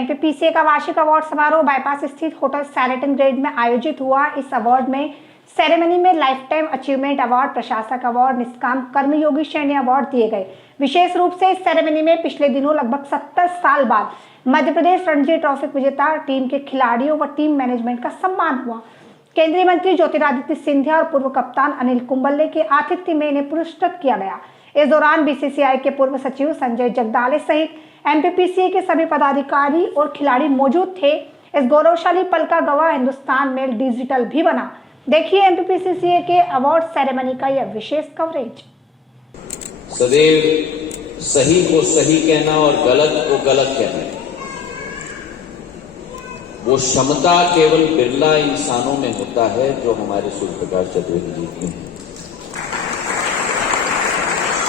एमपीपीसीए का वार्षिक अवार्ड समारोह बाईपास स्थित होटल सैरेटन ग्रेड में आयोजित हुआ। इस अवार्ड में सेरेमनी में लाइफ टाइम अचीवमेंट अवार्ड, प्रशासक अवार्ड, निष्काम कर्मयोगी श्रेणी अवार्ड दिए गए। विशेष रूप से इस सेरेमनी में पिछले दिनों लगभग 70 साल बाद मध्य प्रदेश रणजी ट्रॉफी विजेता टीम के खिलाड़ियों व टीम मैनेजमेंट का सम्मान हुआ। केंद्रीय मंत्री ज्योतिरादित्य सिंधिया और पूर्व कप्तान अनिल कुंबले के आतिथ्य में इन्हें पुरस्कृत किया गया। इस दौरान बीसीसीआई के पूर्व सचिव संजय जगदाले सहित एमपीपीसीए के सभी पदाधिकारी और खिलाड़ी मौजूद थे। इस गौरवशाली पल का गवाह हिंदुस्तान मेल डिजिटल भी बना। देखिए एमपीपीसीए के अवार्ड सेरेमनी का यह विशेष कवरेज। सदैव सही को सही कहना और गलत को गलत कहना, वो क्षमता केवल बिरला इंसानों में होता है जो हमारे सूर्य प्रकाश चतुर्वेदी जी की है।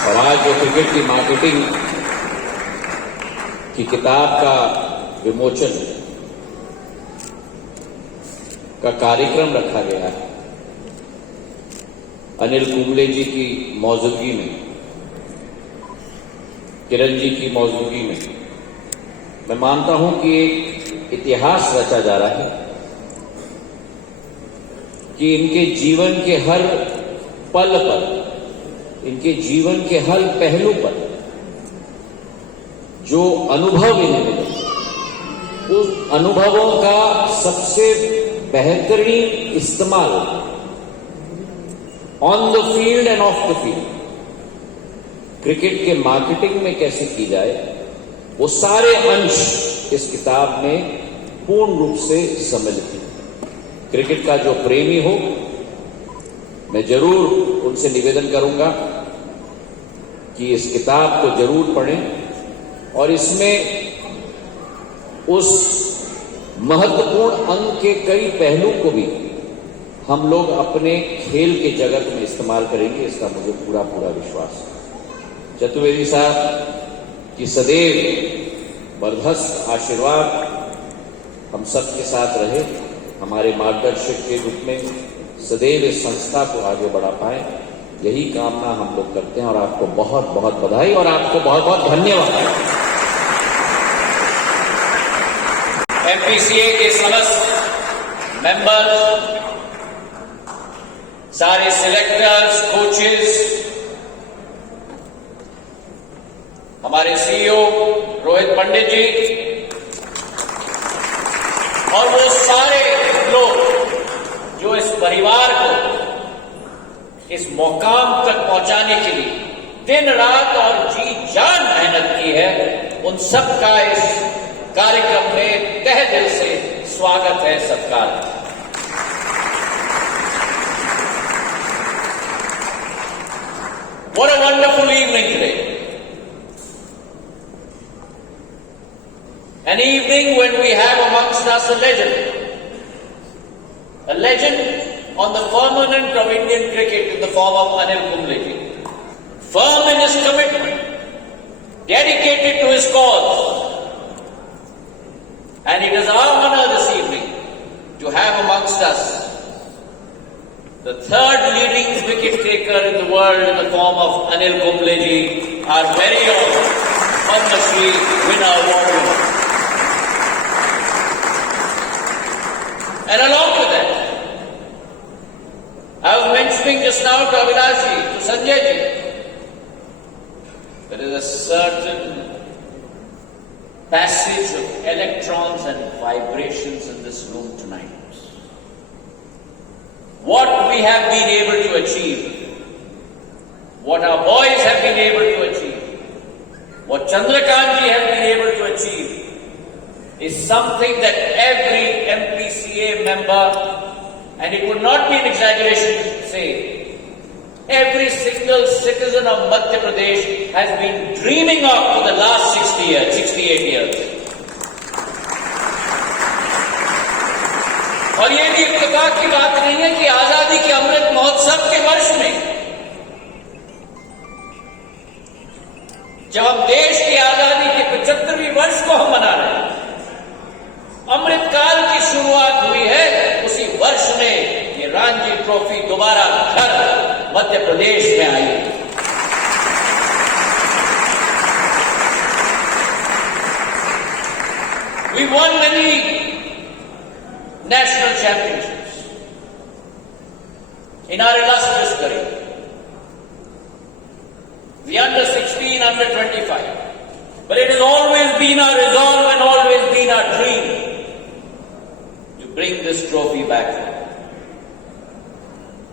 और आज जो क्रिकेट की मार्केटिंग की किताब का विमोचन का कार्यक्रम रखा गया है अनिल कुंबले जी की मौजूदगी में, किरण जी की मौजूदगी में, मैं मानता हूं कि एक इतिहास रचा जा रहा है कि इनके जीवन के हर पल पर, इनके जीवन के हर पहलू पर जो अनुभव इन्हें मिले, उस अनुभवों का सबसे बेहतरीन इस्तेमाल on the field end of the field cricket के मार्केटिंग में कैसे की जाए, वो सारे अंश इस किताब में पूर्ण रूप से सम्मिलित हैं। क्रिकेट का जो प्रेमी हो, मैं जरूर उनसे निवेदन करूंगा कि इस किताब को जरूर पढ़ें और इसमें उस महत्वपूर्ण अंग के कई पहलू को भी हम लोग अपने खेल के जगत में इस्तेमाल करेंगे, इसका मुझे पूरा पूरा विश्वास है। चतुर्वेदी साहब की सदैव बरदस्त आशीर्वाद हम सबके साथ रहे, हमारे मार्गदर्शक के रूप में सदैव इस संस्था को आगे बढ़ा पाए, यही कामना हम लोग करते हैं। और आपको बहुत बहुत बधाई और आपको बहुत बहुत धन्यवाद। एमपीसीए के समस्त मेंबर्स, सारे सिलेक्टर्स, कोचेस, हमारे सीईओ रोहित पंडित जी और वो सारे लोग जो इस परिवार को इस मुकाम तक पहुंचाने के लिए दिन रात और जी जान मेहनत की है, उन सबका इस कार्यक्रम में तहे दिल से स्वागत है, सत्कार है। What a wonderful evening today. An evening when we have amongst us a legend on the firmament of Indian cricket in the form of Anil Kumble ji. Firm in his commitment, dedicated to his cause. And it is our honor this evening to have amongst us the third leading wicket taker in the world in the form of Anil Kumble ji, our very own Padma Shri winner award winner. And along with that, I was mentioning just now to Abhilash ji, to Sanjay ji, there is a certain passage of electrons and vibrations in this room tonight. What we have been able to achieve, what our boys have been able to achieve, what Chandrakant ji have been able to achieve, is something that every MPCA member, and it would not be an exaggeration to say, every single citizen of Madhya Pradesh has been dreaming of for the last 68 years. और ये भी इत्तेफाक की बात नहीं है कि आजादी के अमृत महोत्सव के वर्ष में, जब हम देश की आजादी के 75वीं वर्ष को हम मना रहे हैं, अमृतकाल की शुरुआत हुई है, उसी वर्ष में ये रणजी ट्रॉफी दोबारा घर मध्य प्रदेश में आई है। We many national championships in our illustrious career. The under 16, under 25. But it has always been our resolve and always been our dream to bring this trophy back home.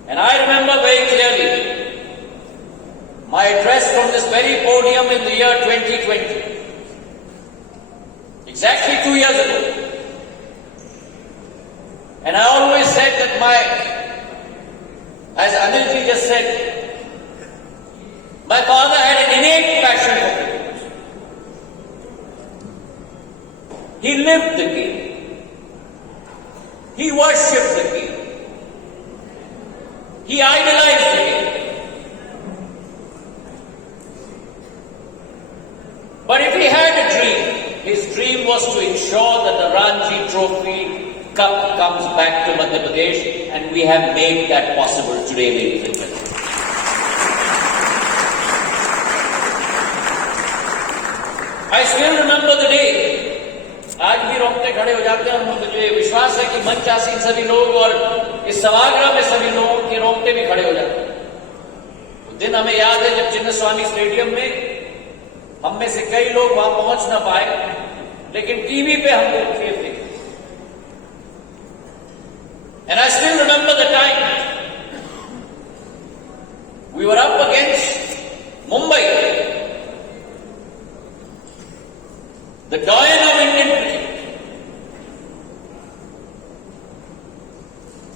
And I remember very clearly my address from this very podium in the year 2020. Exactly 2 years ago. And I always said that as Anilji just said, my father had an innate passion for cricket. He lived the game. He worshipped the game. He idolized the game. But if he had a dream, his dream was to ensure that the Ranji Trophy Cup comes back to Madhya Pradesh, and we have made that possible today, ladies and gentlemen. I still remember the day. आज भी रोंगटे खड़े हो जाते हैं, मुझे विश्वास है कि मंच आसीन सभी लोग और इस सभागृह में सभी लोगों के रोंगटे भी खड़े हो जाते हैं। तो दिन हमें याद है जब चिन्नस्वामी स्टेडियम में हम में से कई लोग वहां पहुंच न पाए, लेकिन टीवी पे हम लोग खेल देखे। And I still remember the time we were up against Mumbai, the doyen of Indian cricket.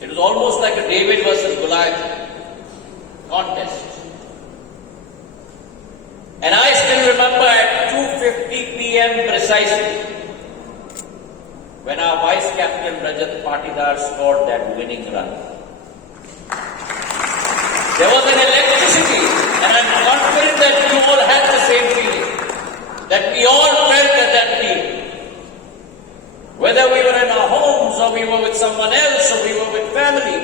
It was almost like a David versus Goliath contest. And I still remember at 2:50 p.m. precisely, when our vice captain Rajat Patidar scored that winning run. There was an electricity, and I'm confident that you all had the same feeling, that we all felt at that field. Whether we were in our homes, or we were with someone else, or we were with family,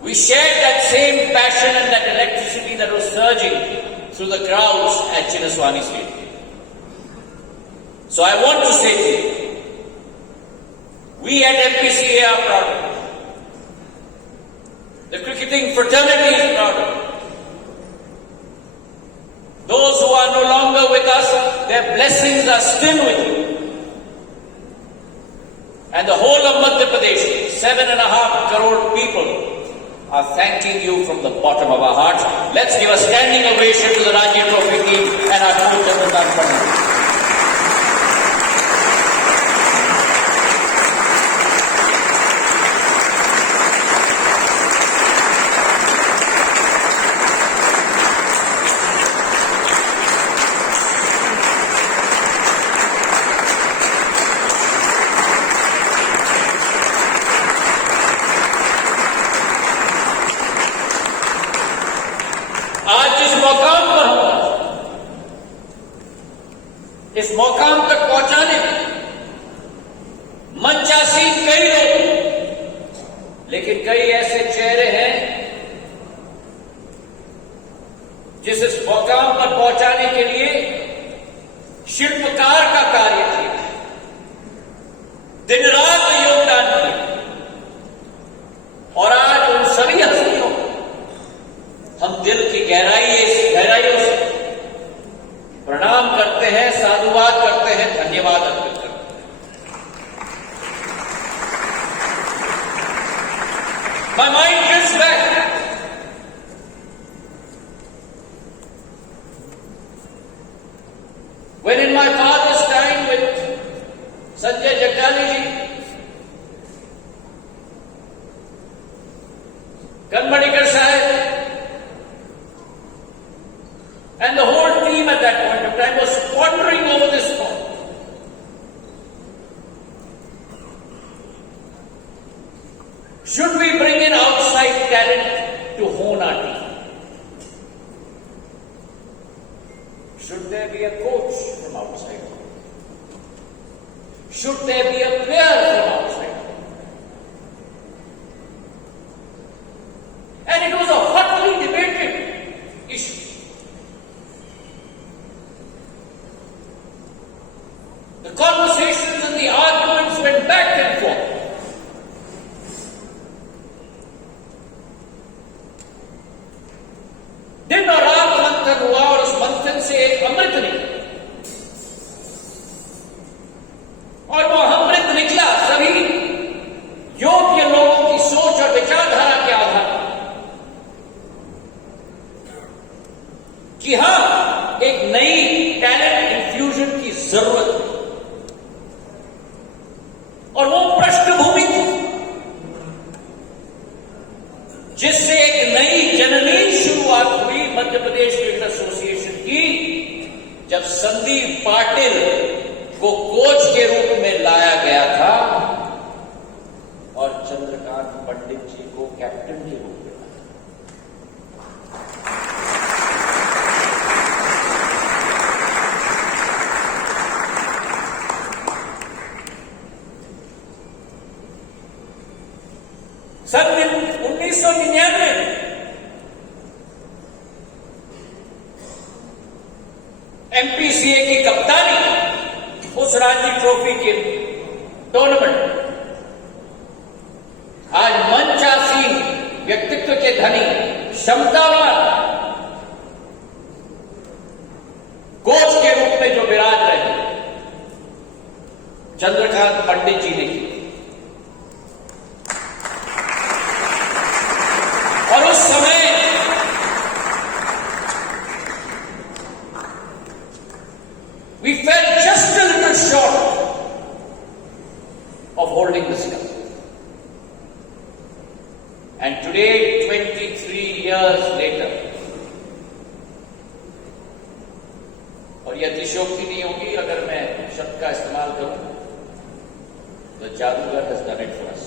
we shared that same passion and that electricity that was surging through the crowds at Chinnaswamy Stadium. So I want to say to you, we at MPCA are proud of it. The cricketing fraternity is proud of it. Those who are no longer with us, their blessings are still with you. And the whole of Madhya Pradesh, 7.5 crore people, are thanking you from the bottom of our hearts. Let's give a standing ovation to the Ranji Trophy team and our coach Chandrakan Pandit. आज जिस मकाम पर हम इस मकाम तक पहुंचाने में मंचासीन कई लोग, लेकिन कई ऐसे चेहरे हैं जिस इस मकाम पर पहुंचाने के लिए शिल्पकार का कार्य किया, दिन रात योगदान किया। और आज उन सभी हस्तियों हम दिल की गहराइयों से प्रणाम करते हैं, साधुवाद करते हैं, धन्यवाद अर्पित करते हैं। My mind drifts back when in my father's time with Sanjay Jagdali ji, Kanmadikar Sahib, and the whole team at that point of time was pondering over this thought. Should we bring in outside talent to hone our team? Should there be a coach from outside? Should there be a player from outside? And it was a hotly debated issue. The कि हाँ, एक नई talent infusion की जरूरत है और वो पृष्ठभूमि थी जिससे एक नई जननी शुरुआत हुई मध्य प्रदेश क्रिकेट एसोसिएशन की, जब संदीप पाटिल को कोच के रूप में लाया गया था और चंद्रकांत पंडित जी को कैप्टन के रूप में लाया। सन 1999 एमपीसीए की कप्तानी उस रणजी ट्रॉफी के टूर्नामेंट, आज मंचासीन व्यक्तित्व के धनी, क्षमतावान कोच के रूप में जो विराज रहे चंद्रकांत पंडित जी ने की। और उस समय we fell just a little short of holding this cup. And today, 23 years later, और यह अतिशयोक्ति नहीं होगी अगर मैं शब्द का इस्तेमाल करूं, तो जादूगर has done it for us.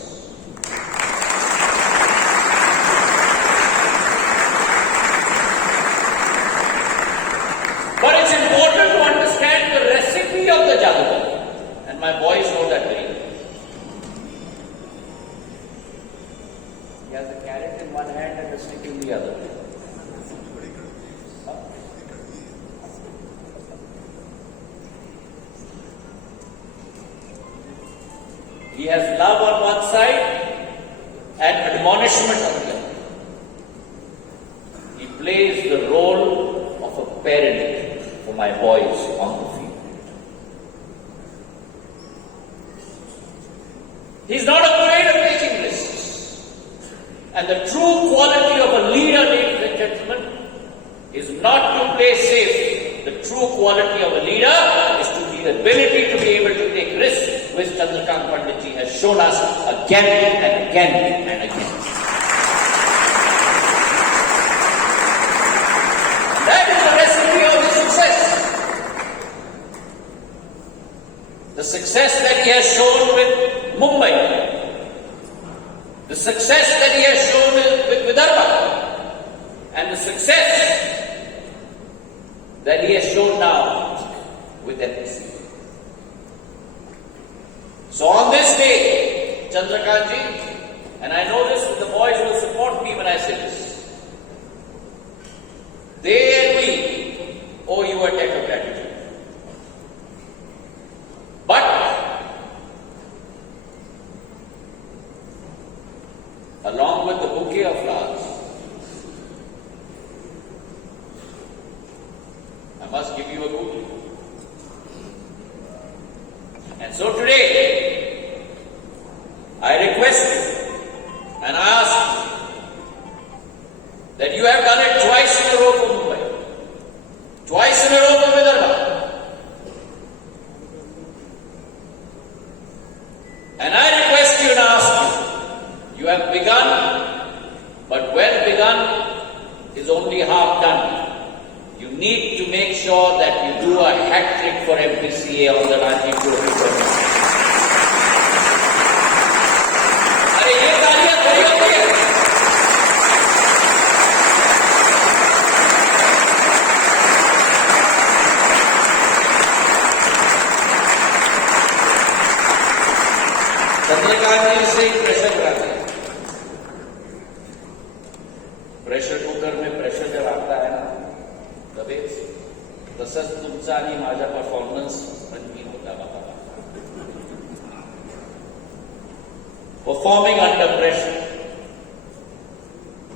But it's important to understand the recipe of the Jadugar, and my boys know that very well. He has a carrot in one hand and a stick in the other. He has love on one side and admonishment on the other. He plays the role of a parent for my boys on the field. He's not afraid of taking risks. And the true quality of a leader, ladies and gentlemen, is not to play safe. The true quality of a leader is to be the ability to be able to take risks, which Chandrakant Pandit ji has shown us again and again and again. That is the recipe of his success. The success that he has shown with Mumbai, the success that he has shown with Vidarbha, and the success that he has shown now with NPC. So on this day, Chandrakant ji, and I know this, the boys will support me when I say this, they and we owe you a debt of gratitude. But along with the bouquet of flowers, I must give you a good news. And so today, I request you and I ask you that you have done it twice in a row for Mumbai, twice in a row for Vidarbha. And I request you and ask you have begun, but well begun is only half done. You need to make sure that you do a hat trick for MPCA on the Ranji Trophy tournament. अरे ये तालियां थोड़ी होती है। चंद्रकांत जी से pressure कराते हैं। Pressure cooker में प्रेशर जब आता है ना, तसंच तुमचा आणि माझा परफॉर्मन्स रंगीन होता बाबा. Performing under pressure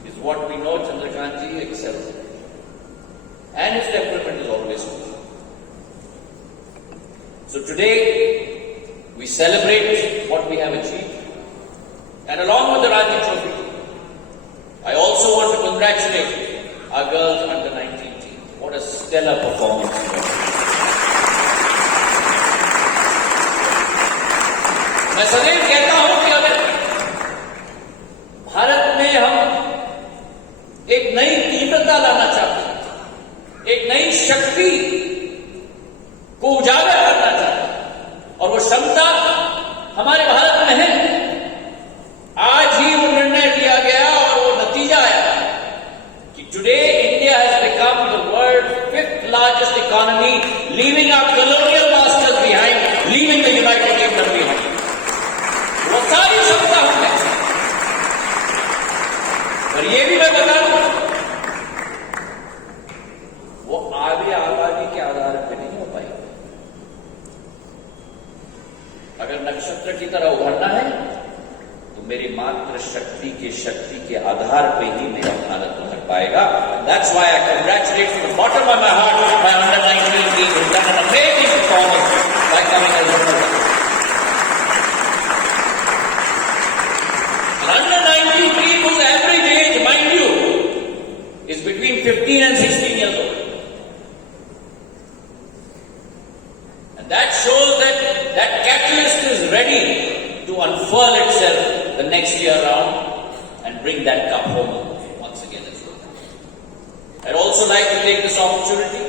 is what we know Chandrakant ji excels in. And his temperament is always good. So today, we celebrate what we have achieved. And along with the Ranji Trophy, I also want to congratulate our girls under 19 team. What a stellar performance. मैं सदैव कहता हूं कि अगर भारत में हम एक नई तीव्रता लाना चाहते हैं, एक नई शक्ति को उजागर करना चाहते हैं, और वो क्षमता हमारे भारत में है, आज ही वो निर्णय लिया गया और वो नतीजा आया कि today India has become the world 5th largest economy, leaving our colonial masters behind, leaving the United Kingdom behind. वो सारी क्षमता हमने, और ये भी मैं बता दूं, वो आगे आबादी के आधार पर नहीं हो पाई। अगर नक्षत्र की तरह उभरना है तो मेरी मात्र शक्ति के आधार पे ही मेरा भारत उभर पाएगा। That's why I congratulate from the bottom of my heart my under-19 team who's done an amazing performance by coming as winner. An under-19 team whose average age, mind you, is between 15 and 16 years old. And that shows that that catalyst is ready to unfurl itself the next year round and bring that cup home once again as well. I'd also like to take this opportunity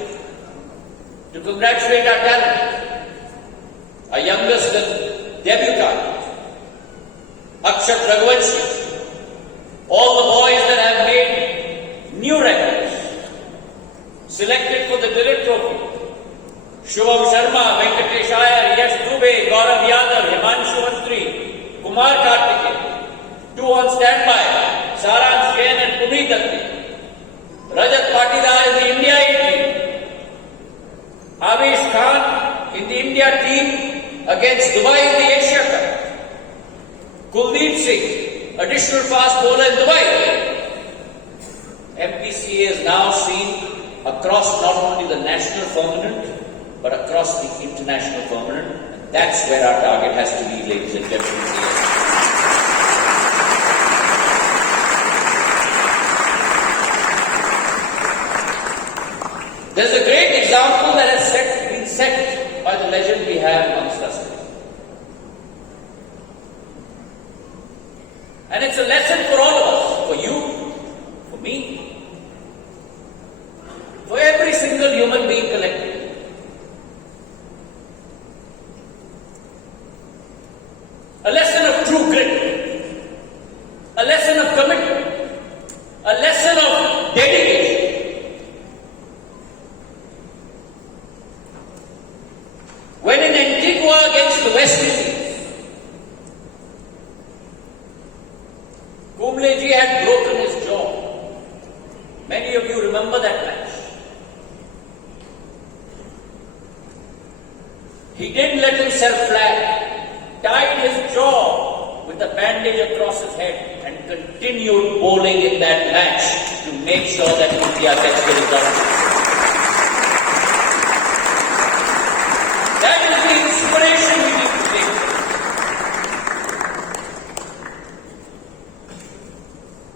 to congratulate our talent, our youngest debutant, Akshat Raghuvanshi, all the boys that have made new records, selected for the Dilip Trophy. Shubham Sharma, Venkatesh Iyer, Yash Dubey, Gaurav Yadav, Himanshu Mantri, Kumar Kartike, 2 on standby, Saransh Jain and Puneet Datti. Rajat Patidar in the India A team. Avish Khan in the India team against Dubai in the Asia Cup. Kuldeep Singh, additional fast bowler in Dubai. MPCA is now seen across not only the national firmament, but across the international firmament. And that's where our target has to be, ladies and gentlemen. There's a great example that has been set by the legend we have amongst us. And it's a lesson for all of us, for you, for me, for every single human being collectively. A lesson of true grit, a lesson of commitment, a lesson of dedication. When in Antigua against the West Indies, Kumble ji had broken his jaw. Many of you remember that match. He didn't let himself flag, tied his jaw with a bandage across his head and continued bowling in that match to make sure that India gets the result. That is the inspiration we need to take.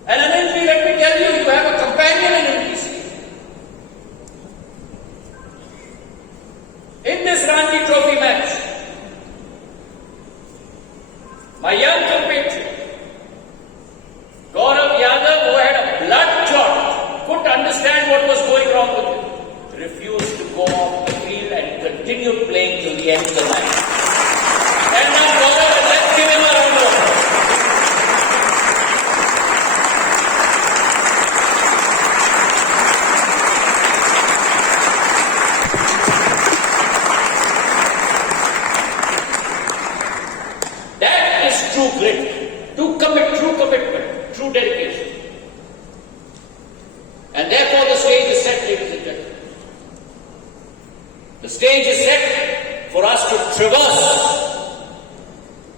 And Anilji, let me tell you, you have a companion in NBC. In this Ranji Trophy match, my young compatriot, Gaurav Yadav, who had a blood clot, couldn't understand what was going wrong with him, refused to go off the field and continued playing till the end of the match. And now Gaurav, let's give him a round of applause. That is true grit, true commitment, true dedication. And therefore the stage is set, ladies and gentlemen. The stage is set for us to traverse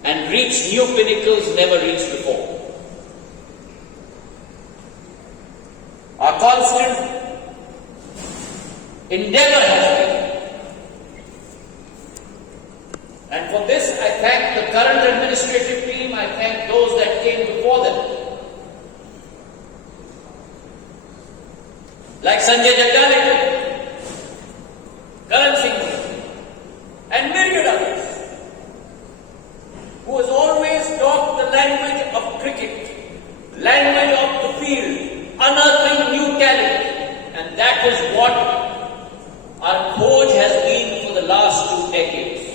and reach new pinnacles never reached before. Our constant endeavor has been. And for this, I thank the current administrative team, I thank those that came before them. Like Sanjay Jagdale, And that is what our Khoj has been for the last 2 decades.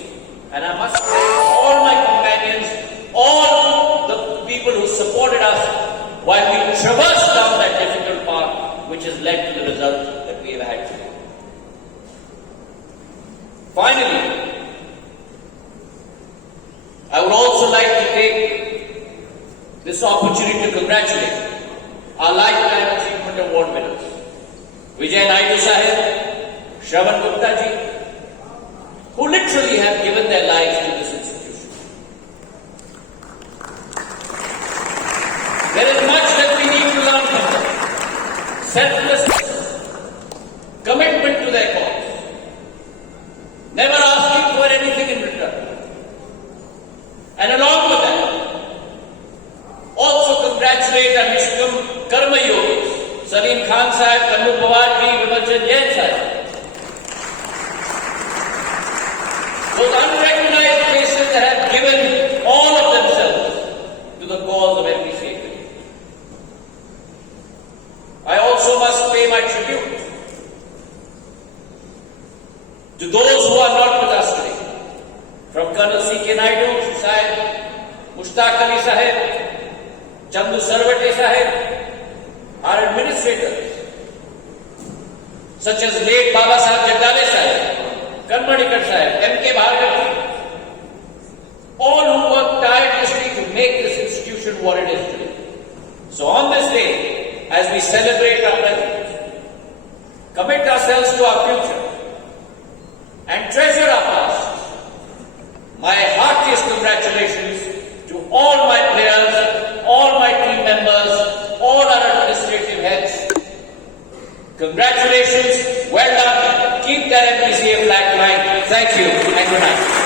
And I must thank all my companions, all the people who supported us while we traversed down that difficult path, which has led to the result that we have had today. Finally, I would also like to take this opportunity to congratulate our Lifetime Achievement Award winners, Vijay Naidu Sahib, Shravan Gupta ji, who literally have given their lives to this institution. There is much that we need to learn from them. Selflessness, commitment to their cause, never asking for anything in return. And along with that, also congratulate our Nishkam Karma Yogis, Salim Khan Sahib, Kannu Pawar ji, Vimal Chand Jain Sahib. Those unrecognized faces that have given all of themselves to the cause of NPCA. I also must pay my tribute to those who are not with us today. From Colonel C.K. Naidu Sahib, Mushtaq Ali Sahib, Chandu Sarvate Sahib, our administrators, such as late Baba Sahib Jagdale Sahib, Karmadikar Sahib, M.K. Bhargav, all who worked tirelessly to make this institution what it is today. So on this day, as we celebrate our present, commit ourselves to our future, and treasure our past, my heartiest congratulations to all my players, all my team members, all our administrative heads. Congratulations, well done, keep that NPCA flag flying. Thank you and good night.